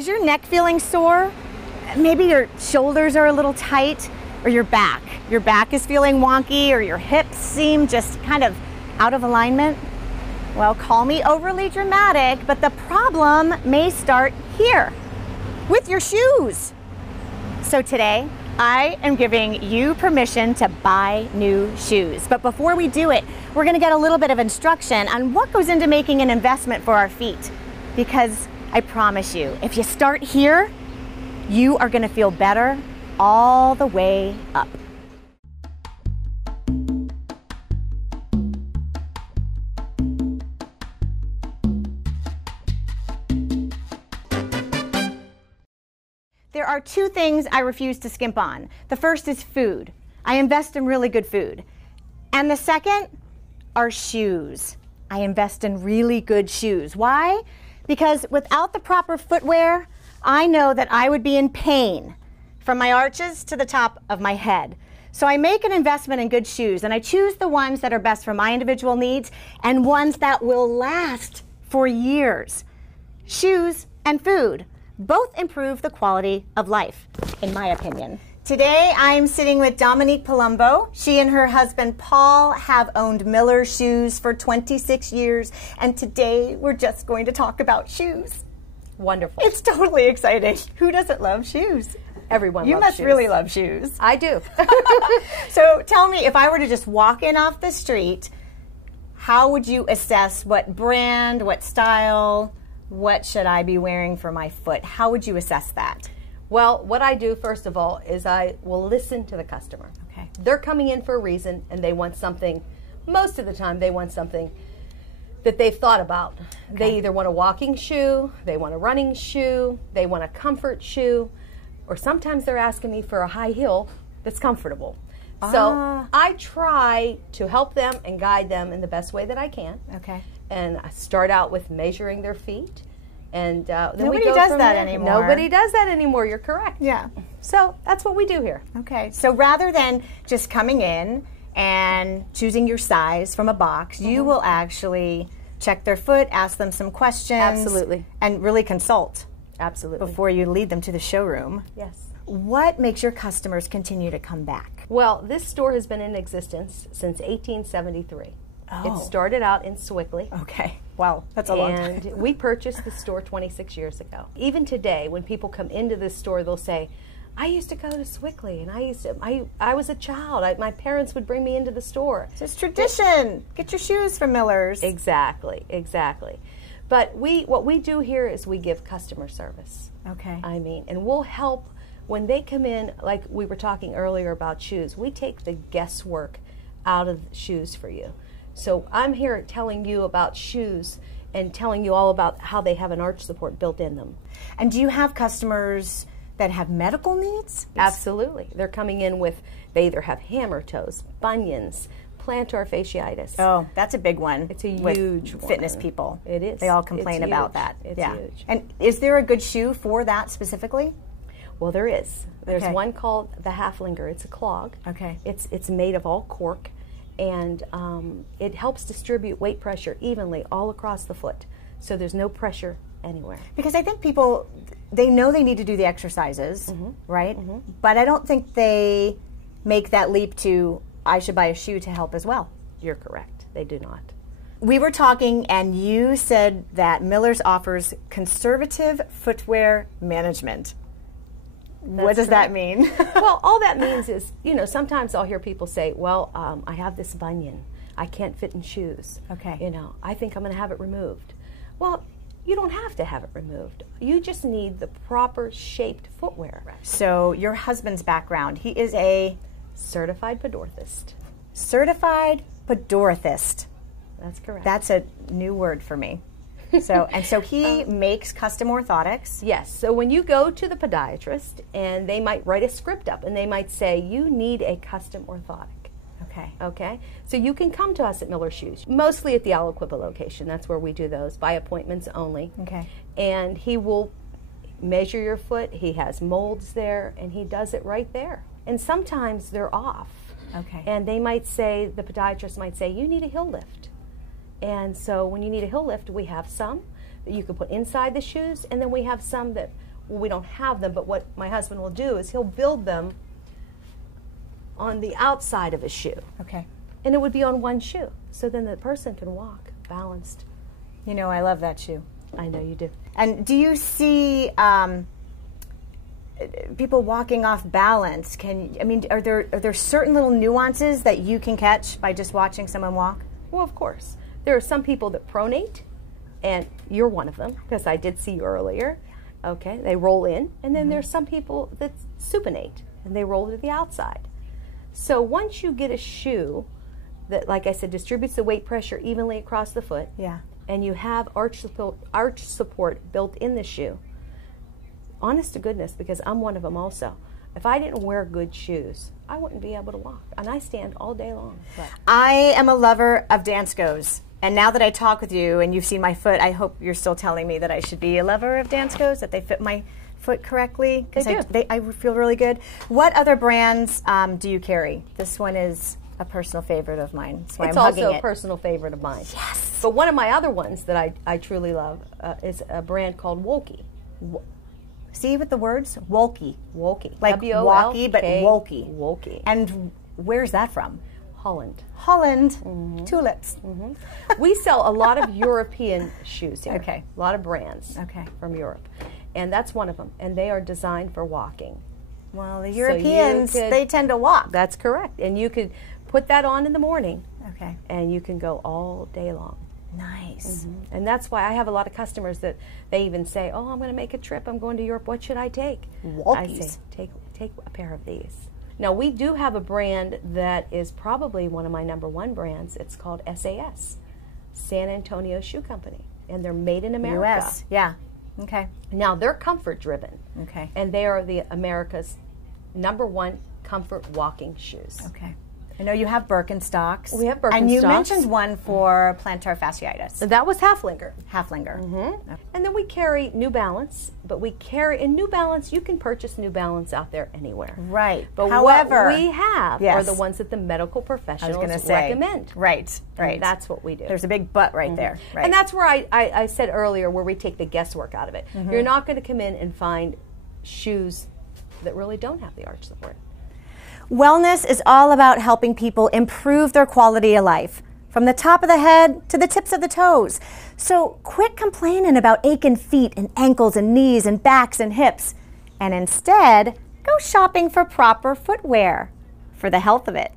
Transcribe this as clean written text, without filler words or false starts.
Is your neck feeling sore? Maybe your shoulders are a little tight, or your back. Your back is feeling wonky, or your hips seem just kind of out of alignment. Well, call me overly dramatic, but the problem may start here with your shoes. So today, I am giving you permission to buy new shoes. But before we do it, we're gonna get a little bit of instruction on what goes into making an investment for our feet. Because I promise you, if you start here, you are gonna feel better all the way up. There are two things I refuse to skimp on. The first is food. I invest in really good food. And the second are shoes. I invest in really good shoes. Why? Because without the proper footwear, I know that I would be in pain from my arches to the top of my head. So I make an investment in good shoes, and I choose the ones that are best for my individual needs and ones that will last for years. Shoes and food both improve the quality of life, in my opinion. Today, I'm sitting with Dominique Palambo. She and her husband, Paul, have owned Miller Shoes for 26 years, and today we're just going to talk about shoes. Wonderful. It's totally exciting. Who doesn't love shoes? Everyone You loves must shoes. really love shoes. I do. So tell me, if I were to just walk in off the street, how would you assess what brand, what style, what should I be wearing for my foot? How would you assess that? Well, what I do, first of all, is I will listen to the customer. Okay. They're coming in for a reason, and they want something, most of the time, they want something that they've thought about. Okay. They either want a walking shoe, they want a running shoe, they want a comfort shoe, or sometimes they're asking me for a high heel that's comfortable. So I try to help them and guide them in the best way that I can. Okay. And I start out with measuring their feet. And then Nobody we go does from that there. anymore. Nobody does that anymore. You're correct. Yeah. So that's what we do here. Okay. So rather than just coming in and choosing your size from a box, you will actually check their foot, ask them some questions. Absolutely. And really consult. Absolutely. Before you lead them to the showroom. Yes. What makes your customers continue to come back? Well, this store has been in existence since 1873. Oh. It started out in Swickley. Okay. Wow, that's a long time. And we purchased the store 26 years ago. Even today, when people come into this store, they'll say, I used to go to Swickley, and I was a child. My parents would bring me into the store. It's tradition. Get your shoes from Miller's. Exactly, exactly. But what we do here is we give customer service. Okay. I mean, and we'll help when they come in, like we were talking earlier about shoes. We take the guesswork out of shoes for you. So I'm here telling you about shoes and telling you all about how they have an arch support built in them. And do you have customers that have medical needs? Absolutely. They're coming in with, they either have hammer toes, bunions, plantar fasciitis. Oh, that's a big one. It's a huge with one. fitness people. It is. They all complain It's about huge. that. It's yeah. huge. And is there a good shoe for that specifically? Well, there is. There's Okay. one called the Haflinger. It's a clog. Okay. It's made of all cork, and it helps distribute weight pressure evenly all across the foot, so there's no pressure anywhere. Because I think people, they know they need to do the exercises, right? But I don't think they make that leap to, I should buy a shoe to help as well. You're correct. They do not. We were talking, and you said that Miller's offers conservative footwear management. What does that mean? Well, all that means is, you know, sometimes I'll hear people say, well, I have this bunion. I can't fit in shoes. Okay. You know, I think I'm going to have it removed. Well, you don't have to have it removed. You just need the proper shaped footwear. So your husband's background, he is a Certified podorthist. certified podorthist. That's correct. That's a new word for me. So he makes custom orthotics. Yes. So when you go to the podiatrist, and they might write a script up, and they might say, you need a custom orthotic. Okay. Okay? So you can come to us at Miller Shoes, mostly at the Aliquippa location. That's where we do those, by appointments only. Okay. And he will measure your foot. He has molds there, and he does it right there. And sometimes they're off. Okay. And they might say, the podiatrist might say, you need a heel lift. And so when you need a heel lift, we have some that you can put inside the shoes, and then we have some that well, we don't have them, but what my husband will do is he'll build them on the outside of a shoe. Okay. And it would be on one shoe. So then the person can walk balanced. You know, I love that shoe. I know you do. And do you see people walking off balance? Are there certain little nuances that you can catch by just watching someone walk? Well, of course. There are some people that pronate, and you're one of them, because I did see you earlier. Okay, they roll in, and then there's some people that supinate, and they roll to the outside. So once you get a shoe that, like I said, distributes the weight pressure evenly across the foot, Yeah. and you have arch support built in the shoe, honest to goodness, because I'm one of them also, if I didn't wear good shoes, I wouldn't be able to walk. And I stand all day long. But I am a lover of Danskos. And now that I talk with you and you've seen my foot, I hope you're still telling me that I should be a lover of Danskos, that they fit my foot correctly. They do. I feel really good. What other brands do you carry? This one is a personal favorite of mine. That's why it's I'm hugging also a it. personal favorite of mine. Yes. But one of my other ones that I truly love is a brand called Wolke. See with the words? Wolke. Wolke. Like walkie, but Wolke. Wolke. And where's that from? Holland. Holland. Tulips. We sell a lot of European shoes here. Okay. A lot of brands Okay. from Europe. And that's one of them. And they are designed for walking. Well, the So Europeans, you could- they tend to walk. That's correct. And you could put that on in the morning, Okay. and you can go all day long. Nice. And that's why I have a lot of customers that they even say, "Oh, I'm going to make a trip. I'm going to Europe. What should I take?" I say, take a pair of these. Now, we do have a brand that is probably one of my #1 brands. It's called SAS, San Antonio Shoe Company, and they're made in America. U.S. Yeah. Okay. Now, they're comfort driven, Okay. and they are the America's #1 comfort walking shoes. Okay. I know you have Birkenstocks. We have Birkenstocks. And you mentioned one for plantar fasciitis. That was Haflinger. Haflinger. And then we carry New Balance, but we carry in New Balance. You can purchase New Balance out there anywhere. Right. But however, what we have Yes. are the ones that the medical I was professionals going to say. recommend. Right. Right. And that's what we do. There's a big but right there. Right. And that's where I said earlier where we take the guesswork out of it. You're not going to come in and find shoes that really don't have the arch support. Wellness is all about helping people improve their quality of life, from the top of the head to the tips of the toes. So quit complaining about aching feet and ankles and knees and backs and hips, and instead go shopping for proper footwear for the health of it.